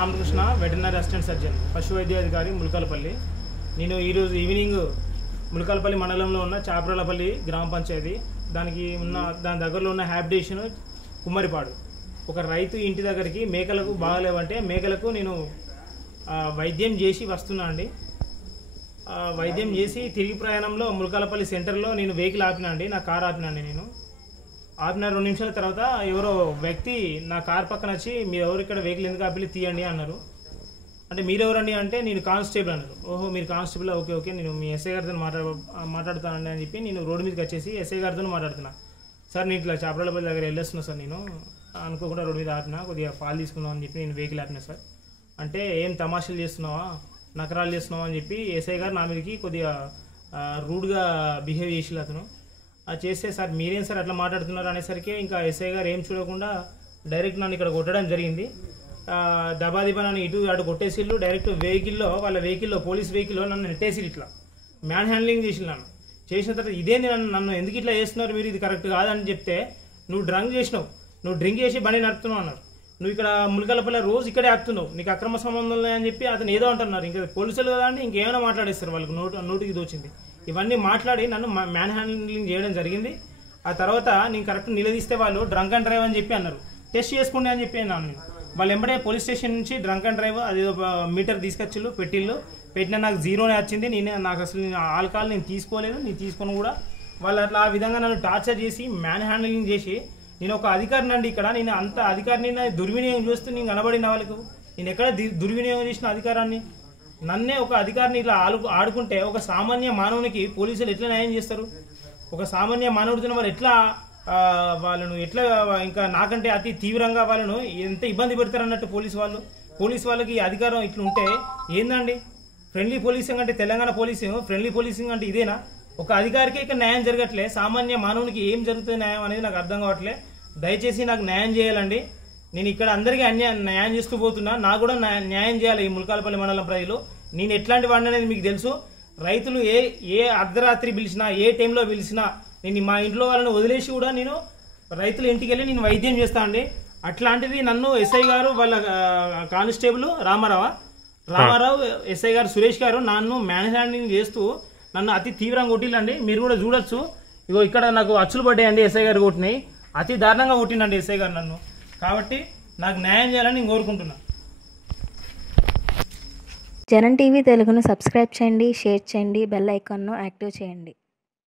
Ramakrishna, veterinary assistant surgeon, పశు వైద్యాధికారి, ములకలపల్లి. నేను ఈరోజు ఈవినింగ్ ములకలపల్లి మండలంలో ఉన్న చాపరాలపల్లి గ్రామ పంచాయతీ దాని దగ్గరలో ఉన్న హ్యాబిటేషన్ కుమ్మరిపాడు ఒక రైతు ఇంటి దగ్గరికి మేకలకు బాగలేవంటే మేకలకు నేను వైద్యం చేసి వస్తున్నా అండి. వైద్యం చేసి తిరిగి ప్రయాణంలో ములకలపల్లి సెంటర్లో నేను వెహికల్ ఆపినా అండి. నా కార్ ఆపినా అండి. నేను ఆపిన 2 నిమిషాల తర్వాత ఎవరో వ్యక్తి నా కార్ పక్కన వచ్చి మీరు ఎవరు ఇక్కడ వెహికల్ ఎందుకు ఆపిలి తీయండి అన్నారు. అంటే మీరెవరండి అంటే నేను కానిస్టేబుల్ అన్నారు. ఓహో మీరు కానిస్టేబుల్, ఓకే ఓకే నేను మీ ఎస్ఐ గారితో మాట్లాడుతానండి అని చెప్పి నేను రోడ్డు మీదకి వచ్చేసి ఎస్ఐ గారితో మాట్లాడుతున్నా. సార్ నేను ఇట్లా చాపరాలపల్లి దగ్గర వెళ్ళేస్తున్నా సార్, నేను అనుకోకుండా రోడ్డు మీద ఆపినా, కొద్దిగా పాలు తీసుకుందాం అని చెప్పి నేను వెహికల్ ఆపినా సార్. అంటే ఏం తమాషాలు చేస్తున్నావా, నకరాలు చేస్తున్నావా అని చెప్పి ఎస్ఐ గారు నా మీదకి కొద్దిగా రూడ్గా బిహేవ్ చేసి అతను అది చేస్తే, సార్ మీరేం సార్ అట్లా మాట్లాడుతున్నారు అనేసరికి ఇంకా ఎస్ఐ గారు ఏం చూడకుండా డైరెక్ట్ నన్ను ఇక్కడ కొట్టడం జరిగింది. దబాదిబా నన్ను ఇటు అటు కొట్టేసిళ్ళు. డైరెక్ట్ వాళ్ళ వెహికల్లో పోలీస్ వెహికల్లో నన్ను నెట్టేసి ఇట్లా మ్యాన్ హ్యాండ్లింగ్ చేసి నన్ను చేసిన తర్వాత ఇదేంది నన్ను ఎందుకు ఇట్లా చేస్తున్నారు మీరు, ఇది కరెక్ట్ కాదని చెప్తే నువ్వు డ్రింక్ చేసి బండి నడుపుతున్నావు అన్నారు. నువ్వు ఇక్కడ ములకలపల్లి రోజు ఇక్కడే ఆపుతున్నావు, నీకు అక్రమ సంబంధం లేదని చెప్పి అతను ఏదో అంటున్నారు. ఇంకా పోలీసులు కదా అంటే ఇంకేమైనా మాట్లాడేస్తారు, వాళ్ళకి నోటికి దోచింది. ఇవన్నీ మాట్లాడి నన్ను మ్యాన్ హ్యాండ్లింగ్ చేయడం జరిగింది. ఆ తర్వాత నేను కరెక్ట్ నిలదీస్తే వాళ్ళు డ్రంక్ అండ్ డ్రైవ్ అని చెప్పి అన్నారు. టెస్ట్ చేసుకోండి అని చెప్పి అన్నాను. వాళ్ళు ఎంబడే పోలీస్ స్టేషన్ నుంచి డ్రంక్ అండ్ డ్రైవ్ అది మీటర్ తీసుకొచ్చిళ్ళు, పెట్టిన నాకు జీరోనే వచ్చింది. నాకు అసలు ఆల్కహాల్ నేను తీసుకోలేదు, నేను తీసుకొని కూడా వాళ్ళు అట్లా ఆ విధంగా నన్ను టార్చర్ చేసి మ్యాన్ హ్యాండ్లింగ్ చేసి, నేను ఒక అధికారిని అండి ఇక్కడ, నేను అంత అధికారిని దుర్వినియోగం చేస్తూ నేను కనబడిన వాళ్ళకు నేను ఎక్కడ దుర్వినియోగం చేసిన అధికారాన్ని, నన్నే ఒక అధికారిని ఇట్లా ఆడుకుంటే ఒక సామాన్య మానవునికి పోలీసులు ఎట్లా న్యాయం చేస్తారు? ఒక సామాన్య మానవుడితో వాళ్ళు ఎట్లా వాళ్ళను ఎట్లా ఇంకా నాకంటే అతి తీవ్రంగా వాళ్ళను ఎంత ఇబ్బంది పెడతారు అన్నట్టు పోలీస్ వాళ్ళకి ఈ అధికారం ఇట్లా ఉంటే ఏందండి? ఫ్రెండ్లీ పోలీసింగ్ అంటే తెలంగాణ పోలీసింగ్ ఫ్రెండ్లీ పోలీసింగ్ అంటే ఇదేనా? ఒక అధికారికి ఇక్కడ న్యాయం జరగట్లే, సామాన్య మానవునికి ఏం జరుగుతుంది న్యాయం అనేది నాకు అర్థం కావట్లే. దయచేసి నాకు న్యాయం చేయాలండి. నేను ఇక్కడ అందరికీ న్యాయం చేస్తూ పోతున్నా, నాకు కూడా న్యాయం చేయాలి ఈ ములకలపల్లి మండలం ప్రజలు. నేను ఎట్లాంటి వాడిని అనేది మీకు తెలుసు. రైతులు ఏ అర్ధరాత్రి పిలిచినా, ఏ టైంలో పిలిచినా నేను మా ఇంట్లో వాళ్ళని వదిలేసి కూడా నేను రైతుల ఇంటికి వెళ్ళి నేను వైద్యం చేస్తా అండి. అట్లాంటిది నన్ను ఎస్ఐ గారు వాళ్ళ కానిస్టేబుల్ రామారావు ఎస్ఐ గారు సురేష్ గారు నన్ను మ్యాన్ హ్యాండ్లింగ్ చేస్తూ నన్ను అతి తీవ్రంగా కొట్టిల్లండి. మీరు కూడా చూడొచ్చు, ఇగో ఇక్కడ నాకు అచ్చులు పడ్డాయండి. ఎస్ఐ గారు కొట్టినాయి, అతి దారుణంగా కొట్టినండి ఎస్ఐ గారు నన్ను. కాబట్టి నాకు న్యాయం చేయాలని నేను కోరుకుంటున్నా. జనం టీవీ తెలుగును సబ్స్క్రైబ్ చేయండి, షేర్ చేయండి, బెల్ ఐకాన్ను యాక్టివ్ చేయండి.